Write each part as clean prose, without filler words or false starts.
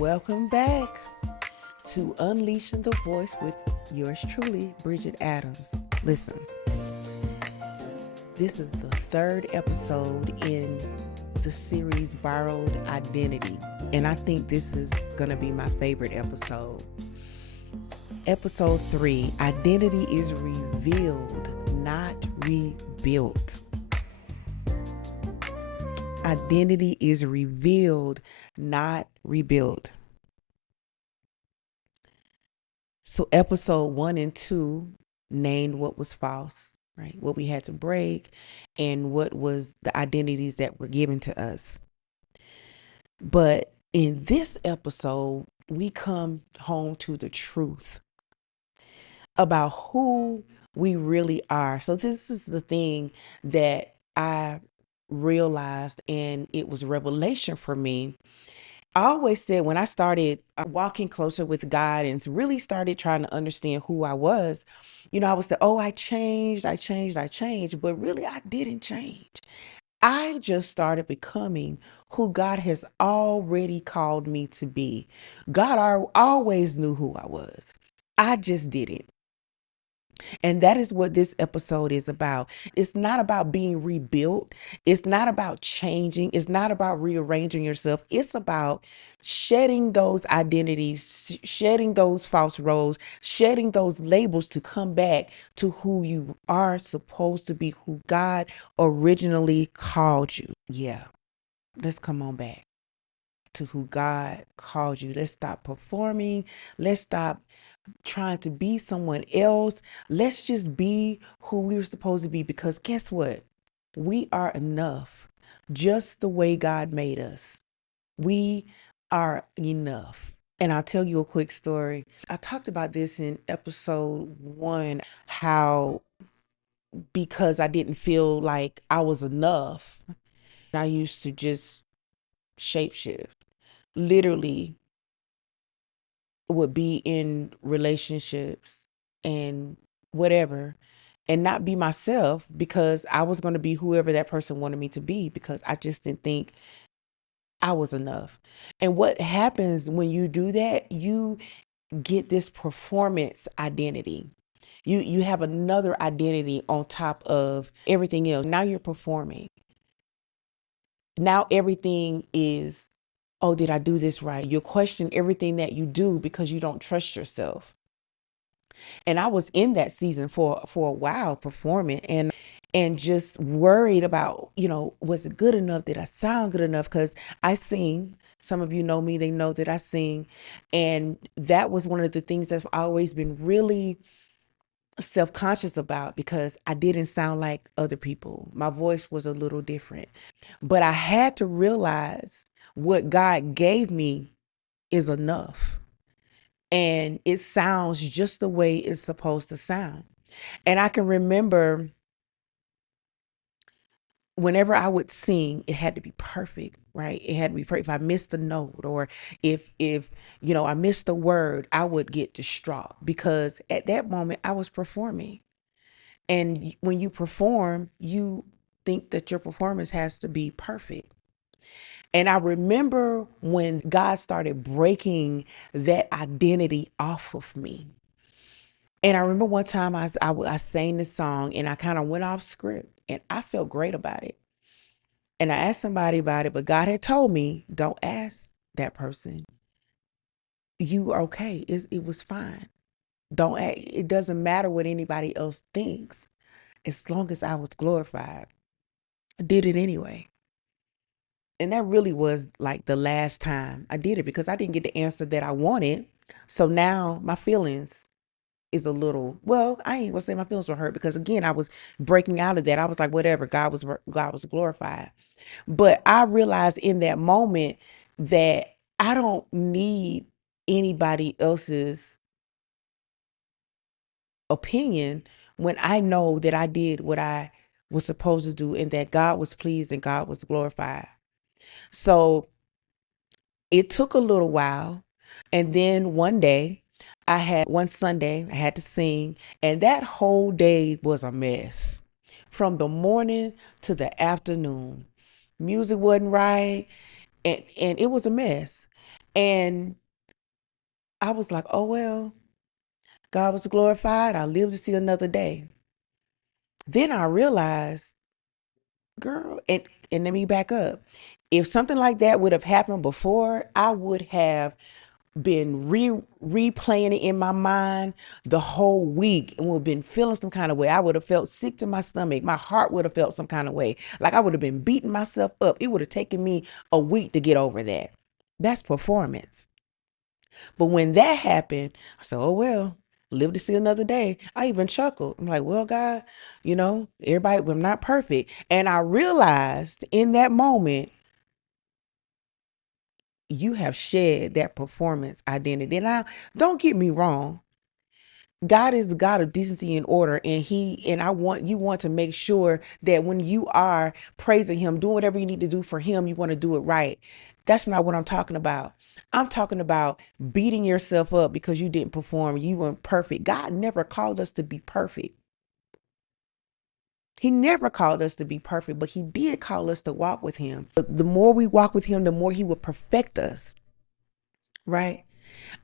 Welcome back to Unleashing the Voice with yours truly, Bridget Adams. Listen, this is the third episode in the series Borrowed Identity, and I think this is going to be my favorite episode. Episode 3, Identity is Revealed, Not Rebuilt. Identity is revealed, not rebuilt. So episode 1 and 2 named what was false, right? What we had to break and what was the identities that were given to us. But in this episode, we come home to the truth about who we really are. So this is the thing that I realized, and it was revelation for me. I always said when I started walking closer with God and really started trying to understand who I was, I would say, oh, I changed, I changed, I changed. But really, I didn't change. I just started becoming who God has already called me to be. God always knew who I was. I just didn't. And that is what this episode is about. It's not about being rebuilt. It's not about changing. It's not about rearranging yourself. It's about shedding those identities, shedding those false roles, shedding those labels to come back to who you are supposed to be, who God originally called you. Yeah, let's come on back to who God called you. Let's stop performing. Let's stop trying to be someone else. Let's just be who we're supposed to be, because guess what? We are enough just the way God made us. We are enough. And I'll tell you a quick story. I talked about this in episode 1, how because I didn't feel like I was enough, I used to just shapeshift. Literally would be in relationships and whatever and not be myself because I was going to be whoever that person wanted me to be, because I just didn't think I was enough. And what happens when you do that, you get this performance identity. You have another identity on top of everything else. Now you're performing. Now everything is, oh, did I do this right? You question everything that you do because you don't trust yourself. And I was in that season for a while performing and just worried about, was it good enough? Did I sound good enough? Because I sing. Some of you know me, they know that I sing. And that was one of the things that's always been really self-conscious about, because I didn't sound like other people. My voice was a little different. But I had to realize what God gave me is enough. And it sounds just the way it's supposed to sound. And I can remember whenever I would sing, it had to be perfect, right? It had to be perfect. If I missed a note, or if I missed a word, I would get distraught, because at that moment I was performing. And when you perform, you think that your performance has to be perfect. And I remember when God started breaking that identity off of me. And I remember one time I sang this song and I kind of went off script and I felt great about it. And I asked somebody about it, but God had told me, don't ask that person. You are okay. It was fine. Don't ask. It doesn't matter what anybody else thinks, as long as I was glorified. I did it anyway. And that really was like the last time I did it, because I didn't get the answer that I wanted. So now my feelings is a little, well, I ain't gonna say my feelings were hurt, because again, I was breaking out of that. I was like, whatever, God was glorified. But I realized in that moment that I don't need anybody else's opinion when I know that I did what I was supposed to do and that God was pleased and God was glorified. So it took a little while. And then one day, one Sunday, I had to sing, and that whole day was a mess from the morning to the afternoon. Music wasn't right, and it was a mess. And I was like, oh, well, God was glorified. I live to see another day. Then I realized, girl, and let me back up. If something like that would have happened before, I would have been replaying it in my mind the whole week and would have been feeling some kind of way. I would have felt sick to my stomach. My heart would have felt some kind of way. Like I would have been beating myself up. It would have taken me a week to get over that. That's performance. But when that happened, I said, oh, well, live to see another day. I even chuckled. I'm like, well, God, everybody, I'm not perfect. And I realized in that moment, you have shed that performance identity. And now, don't get me wrong. God is the God of decency and order, and I want you want to make sure that when you are praising him, doing whatever you need to do for him, you want to do it right. That's not what I'm talking about. I'm talking about beating yourself up because you didn't perform, you weren't perfect. God never called us to be perfect. He never called us to be perfect, but he did call us to walk with him. But the more we walk with him, the more he will perfect us, right?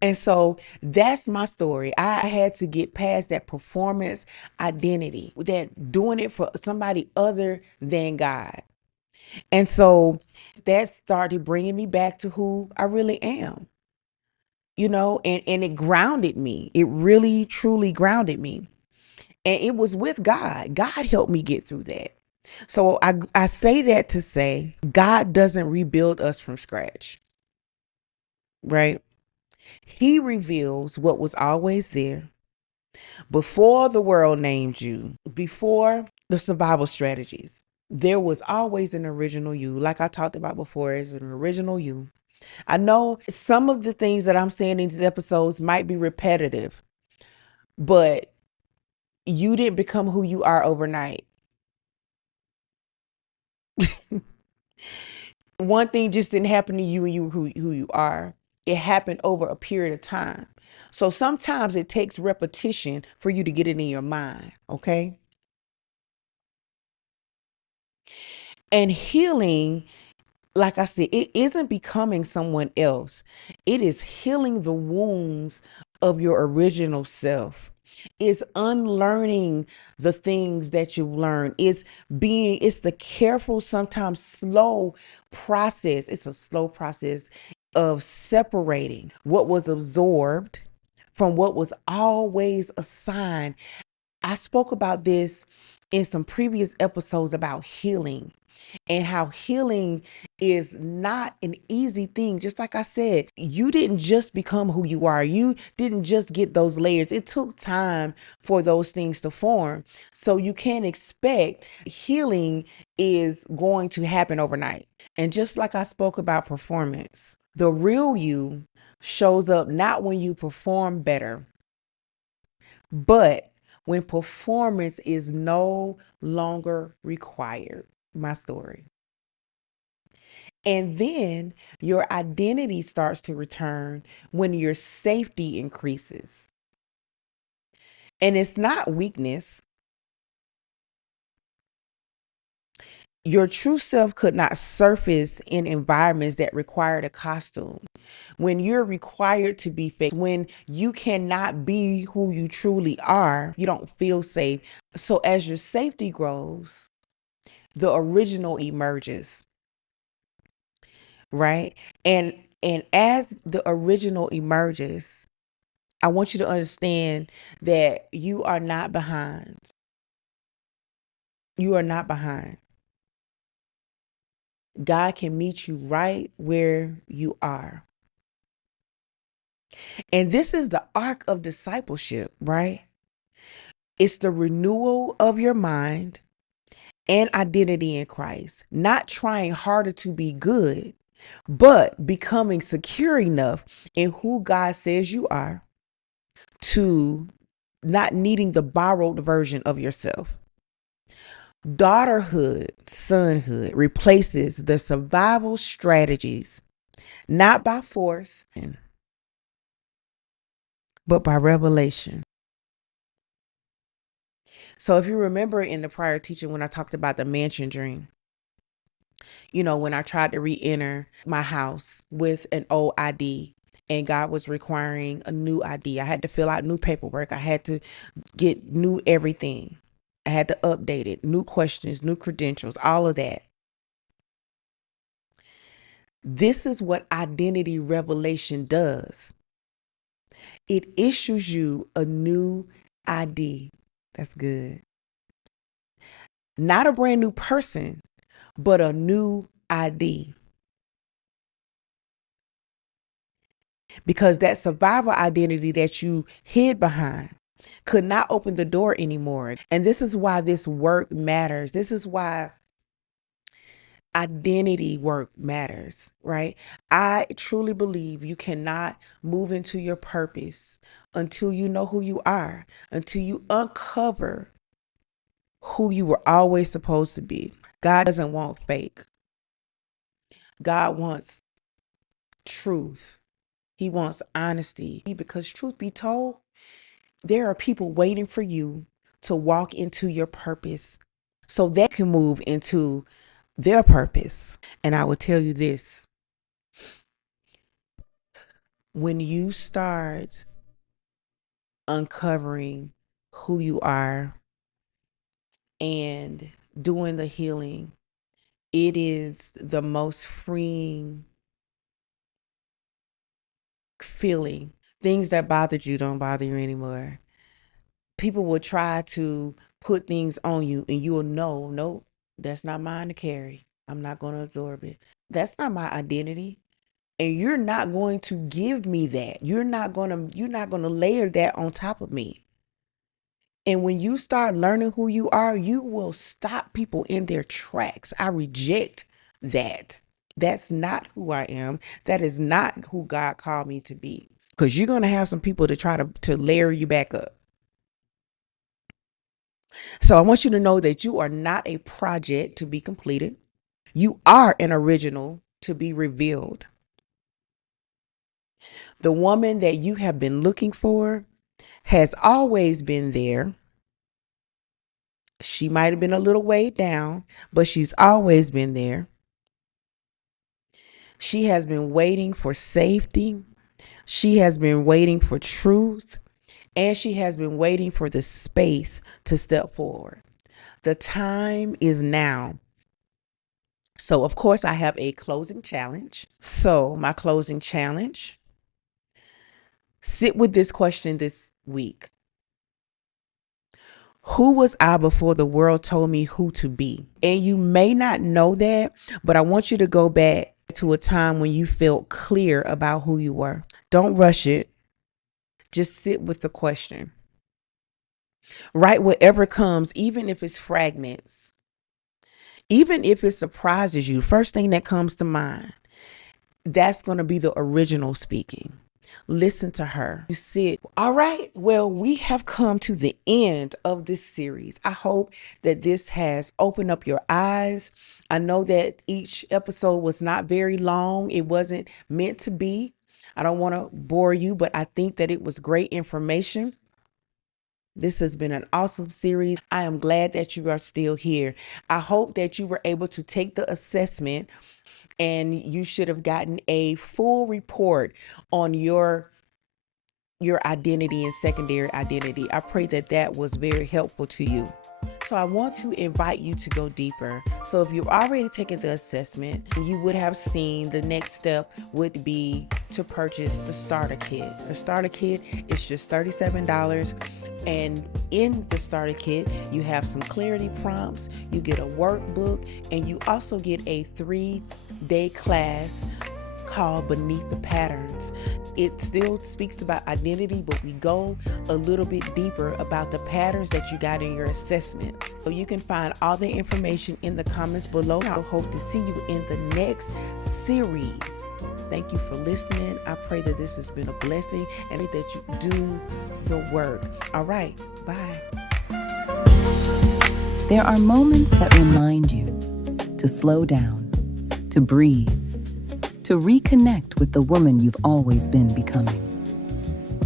And so that's my story. I had to get past that performance identity, that doing it for somebody other than God. And so that started bringing me back to who I really am, and it grounded me. It really, truly grounded me. And it was with God. God helped me get through that. So I say that to say God doesn't rebuild us from scratch, right? He reveals what was always there before the world named you, before the survival strategies. There was always an original you, like I talked about before, as an original you. I know some of the things that I'm saying in these episodes might be repetitive, but you didn't become who you are overnight. One thing just didn't happen to you and you who you are. It happened over a period of time. So sometimes it takes repetition for you to get it in your mind, okay? And healing, like I said, it isn't becoming someone else. It is healing the wounds of your original self. It's unlearning the things that you've learned. It's the careful, sometimes slow process. It's a slow process of separating what was absorbed from what was always assigned. I spoke about this in some previous episodes about healing and how healing is not an easy thing. Just like I said, you didn't just become who you are, you didn't just get those layers. It took time for those things to form. So you can't expect healing is going to happen overnight. And just like I spoke about performance, the real you shows up not when you perform better, but when performance is no longer required. My story. And then your identity starts to return when your safety increases. And it's not weakness. Your true self could not surface in environments that required a costume. When you're required to be fake, when you cannot be who you truly are, you don't feel safe. So as your safety grows, the original emerges, right? And and as the original emerges, I want you to understand that you are not behind. You are not behind. God can meet you right where you are. And this is the arc of discipleship, right? It's the renewal of your mind and identity in Christ, not trying harder to be good, but becoming secure enough in who God says you are to not needing the borrowed version of yourself. Daughterhood, sonhood replaces the survival strategies, not by force, but by revelation. So if you remember in the prior teaching when I talked about the mansion dream, when I tried to re-enter my house with an old ID and God was requiring a new ID. I had to fill out new paperwork. I had to get new everything. I had to update it, new questions, new credentials, all of that. This is what identity revelation does. It issues you a new ID. That's good. Not a brand new person, but a new ID. Because that survival identity that you hid behind could not open the door anymore. And this is why this work matters. This is why identity work matters, right? I truly believe you cannot move into your purpose until you know who you are, until you uncover who you were always supposed to be. God doesn't want fake. God wants truth. He wants honesty. Because truth be told, there are people waiting for you to walk into your purpose so they can move into their purpose. And I will tell you this, when you start uncovering who you are and doing the healing, it is the most freeing feeling. Things that bothered you don't bother you anymore. People will try to put things on you and you will know, nope, that's not mine to carry. I'm not going to absorb it. That's not my identity. And you're not going to give me that. You're not going to layer that on top of me. And when you start learning who you are, you will stop people in their tracks. I reject that. That's not who I am. That is not who God called me to be. Because you're going to have some people to try to layer you back up. So I want you to know that you are not a project to be completed. You are an original to be revealed. The woman that you have been looking for has always been there. She might have been a little weighed down, but she's always been there. She has been waiting for safety. She has been waiting for truth. And she has been waiting for the space to step forward. The time is now. So, of course, I have a closing challenge. So, my closing challenge, sit with this question this week. Who was I before the world told me who to be? And you may not know that, but I want you to go back to a time when you felt clear about who you were. Don't rush it. Just sit with the question. Write whatever comes, even if it's fragments. Even if it surprises you, first thing that comes to mind, that's going to be the original speaking. Listen to her. You sit. All right. Well, we have come to the end of this series. I hope that this has opened up your eyes. I know that each episode was not very long. It wasn't meant to be. I don't want to bore you, but I think that it was great information. This has been an awesome series. I am glad that you are still here. I hope that you were able to take the assessment and you should have gotten a full report on your identity and secondary identity. I pray that that was very helpful to you. So I want to invite you to go deeper. So if you've already taken the assessment, you would have seen the next step would be to purchase the starter kit. The starter kit is just $37. And in the starter kit, you have some clarity prompts, you get a workbook, and you also get a 3-day class called Beneath the Patterns. It still speaks about identity, but we go a little bit deeper about the patterns that you got in your assessments. So you can find all the information in the comments below. I hope to see you in the next series. Thank you for listening. I pray that this has been a blessing and that you do the work. All right, bye. There are moments that remind you to slow down, to breathe, to reconnect with the woman you've always been becoming.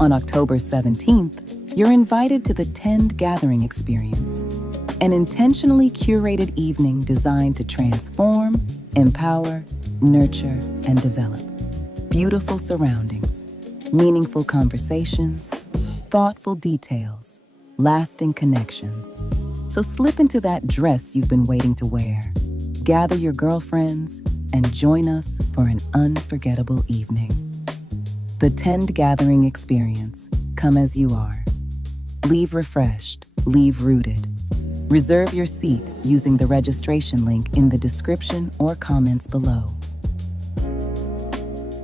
On October 17th, you're invited to the Tend Gathering experience. An intentionally curated evening designed to transform, empower, nurture, and develop. Beautiful surroundings, meaningful conversations, thoughtful details, lasting connections. So slip into that dress you've been waiting to wear. Gather your girlfriends and join us for an unforgettable evening. The Tend Gathering experience. Come as you are. Leave refreshed, leave rooted. Reserve your seat using the registration link in the description or comments below.